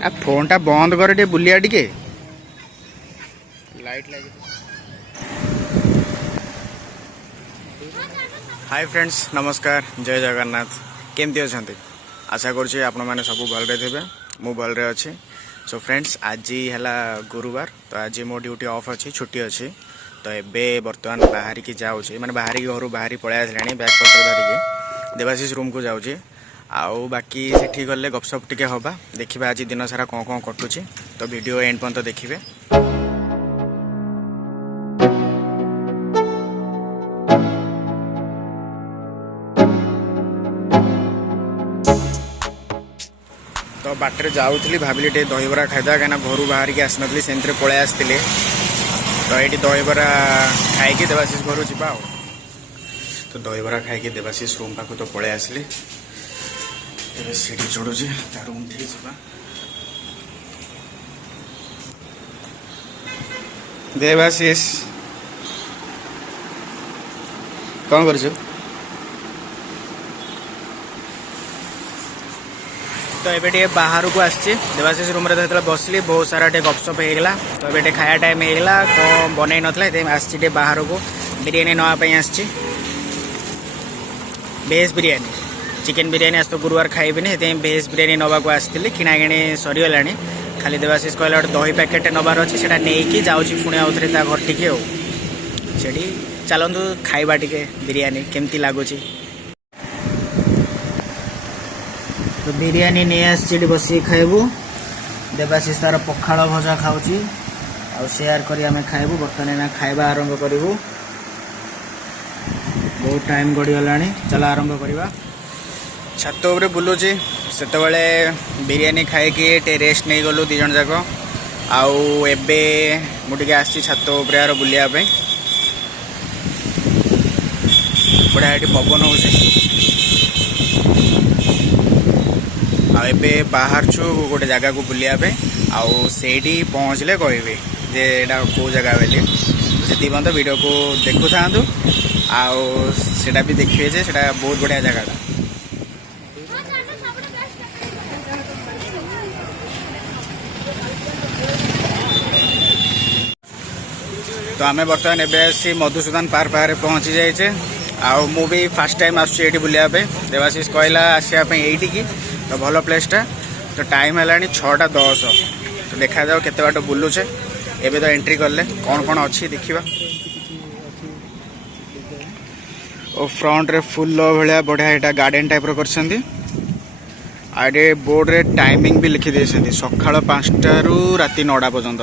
आ phone टा बंद कर टे बुलिया टिके लाइट लगे। हाय फ्रेंड्स नमस्कार जय जगन्नाथ केमती अच्छा आशा करुँचे आपण मैंने सब भलरे थे मु भलरे अच्छे। सो फ्रेंड्स आज है गुरुवार तो आज मो ड्यूटी ऑफ अच्छी छुट्टी अच्छी तो एबे बर्तमान बाहर की जाऊँगी मैंने बाहर घर बाहरी पलि आसला बैग पत्र धरिकी देवाशीष रूम को जाऊँगी आउ बाकी सेठी गले गपसप टिके हवा देखिए आज दिन सारा कौन कौन कटुची तो वीडियो एंड पर्यंत देखिए। तो बाटर जाऊँगी भाविली टे दहीबरा खाईदा कहीं घर बाहर की आसनी से पलि आसती तो ये दहीबरा खाई देवाशीष घर जा तो दहीबरा खाई देवाशीष रूम पाक तो पलि आसली सीढ़ी चढ़ुची रूम ठीक जा देवाशीष कौन कर तो ये बाहर को आसी देवाशीष रूम तो बसली बहुत सारा गपसप होगा तो ये खाया टाइम होगा कौन बनई नाला आसी बाहर को बिरियानी नापी आसी भेज बिरियानी चिकेन बिरियानी आज तो गुरुवार खाइबी नहीं भेज बिरियानी नाक आसती किना किणी सरीगला खाली देवाशीष कहला गोटे दही पैकेट नबार अच्छे से नहीं जाऊँगी पुणी आउ थे घर टी से चलतु खाइबा टिके बिरियानी केमती लगुच तो बिरियानी नहीं आसी बस खाइबू देवाशीष तार पखाड़ भजा खाऊँ आ शेयर कर आम खाइबू बर्तमान खाइबा आरंभ करूँ बहुत टाइम गड़ीगला चल आरंभ करवा छात उपर बुलूची से बिरियानी खाई रेस्ट नहीं गलु दीज जाक आउ एबे मुझे आसी छात उपर यार बुलिया बढ़िया ये पवन हो बाहर छु गोटे जगह को बुलिया आउ से पहुँचले कहे जे एटा कौ जगह बोली से पर्यंत वीडियो को देखु था आउ सेटा भी देखिए जे सेटा बहुत बढ़िया जगह तो आम बर्तमान एवं मधुसूदन पार्क पाखे पहुँची जाइए आउ मु भी फास्ट टाइम आसुँच बुलायापे देवाशीष कहला आसापी ये तो भल प्लेसटा तो टाइम है 6:10 तो देखा जाओ केते बाट बुलूचे एबे तो एंट्री करले कौन कौन अच्छी देखा और फ्रंट रे फुल भाया बढ़िया यहाँ गार्डन टाइप कर बोर्ड रे टाइमिंग भी लिखी दे सका 5टा रू राति 9टा पर्यंत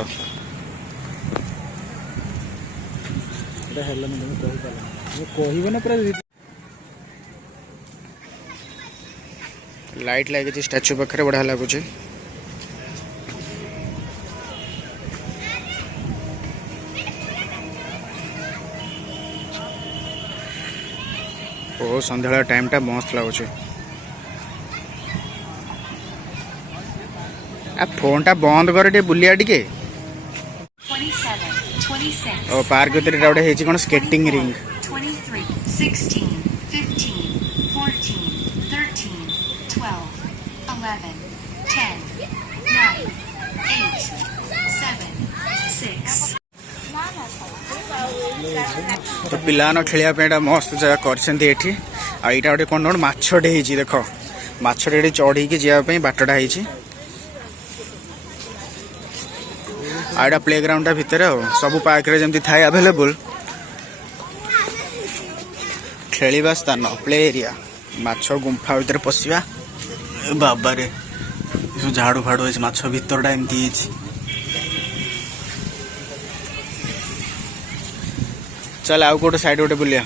लाइट लगी स्टैचू पाखे बढ़िया लगुच ओ संध्या टाइम टा मस्त लगुच फोन टा बंद कर टे बुलिया टिके ओ पार्क भीतर गोटे कौन स्केटिंग रिंग 16, 15, 14, 13, 12, 11, 10, 9, 8, 7, 6 तो पिलान खेलिया मस्त जगह कर गोटे कौन मछटे देख मछटे चढ़ी जावाई बाटटा हो आड़ा प्ले ग्राउंड भितर सब पार्क रे जमती थाए अवेलेबल खेलिबा स्थान प्ले एरिया माछ गुंफा भीतर पशिबा बाबा रे झाड़ू फाड़ू है माछ भीतरटा एमती चल आउ गोटे साइड गोटे बुलिया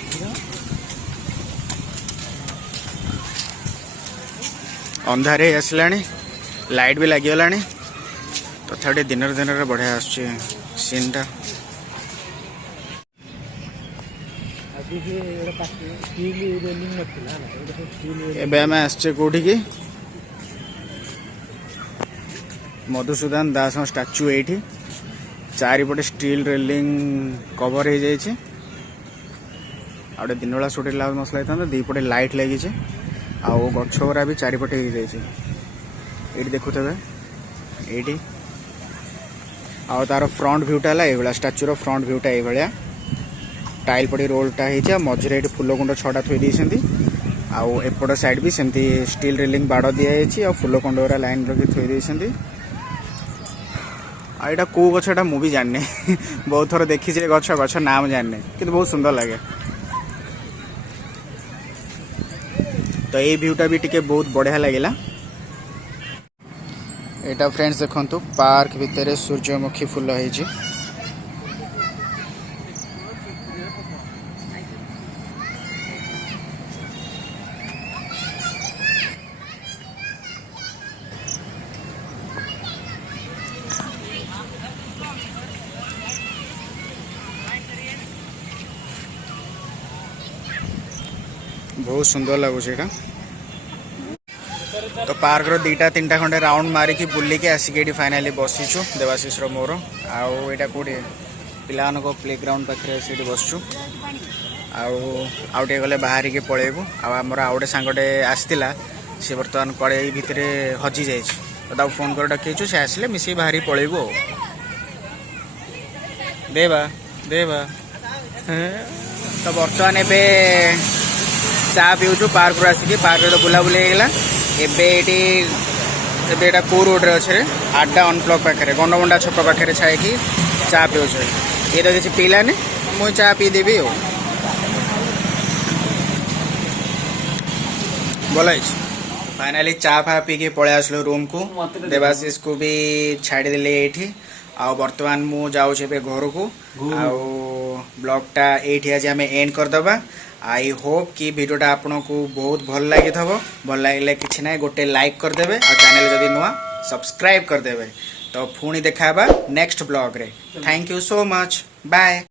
अंधार आसला लाइट भी लगिगला तथा दिन दिन बढ़िया सीनटा एम आसोटी की मधुसूदन दास स्टाच्यू ये चारिपटे स्टील रेलिंग कवर हो जाए आउटे दिन बेला सुटे लाभ नसला था दीपटे लाइट लगी आउ गछ गुरा भी चारिपटे हो जाए ये देखुथे ये आउ तार फ्रंट भ्यूटा है स्टाच्यूर फ्रंट भ्यूटा ये टाइल पड़ी रोलटा हो मझे ये फूल कुंड छटा थोड़ी आउ एपट साइड भी सेमती स्टील रेलिंग बाड़ दिखाई आ फूल कुंड गुरा लाइन रखी थोड़ी आईटा कौ गछटा मु भी जाने बहुत थर देखी गछ गछ नाम जाने कि बहुत सुंदर लगे। तो ये व्यूटा भी टिके बहुत बढ़िया लगिला। एटा फ्रेंड्स देखंतु पार्क भितर सूर्यमुखी फूल है बहुत सुंदर लगुच। तो पार्क रो दीटा तीनटा खंडे राउंड मारिकी बुलिकी आसिक फाइनाली बसीचु देवाशीष मोर आउटा कौटे पिला प्ले ग्राउंड पाखे बसचु आउ गले बाहर के पलैबू आमर आउ गोटे सांगटे आसला सी बर्तमान कड़े भितर हजि जाइए तो फोन कर डकईचु से आसिले मिसे बाहर पलैबू देवा देवा। तो बर्तमान ए चा पीऊँ पार्क रू आसिक पार्क तो बुलाबुली होगा एटा कौ रोड रे अच्छे आड्डा अनब्लक पाखे गंडमंडा छक पाखे छाई चा पीऊँ ये तो किसी पीलानी मुझे चा पीदेवी भल फाइनाली चा फा पी के पलि आसलु रूम को देवाशीष को भी छाड़देले ये आउ बर्तमान मु जाऊँ घर को आउ ब्लॉगटा ये आज आम एंड करदे। आई होप कि वीडियोटा आपन को बहुत भल लगी भल लगे कि ना गोटे लाइक करदे और चैनल जदि नुआ सब्सक्राइब करदे। तो पुणी देखा नेक्स्ट ब्लॉग रे। Thank you so much bye.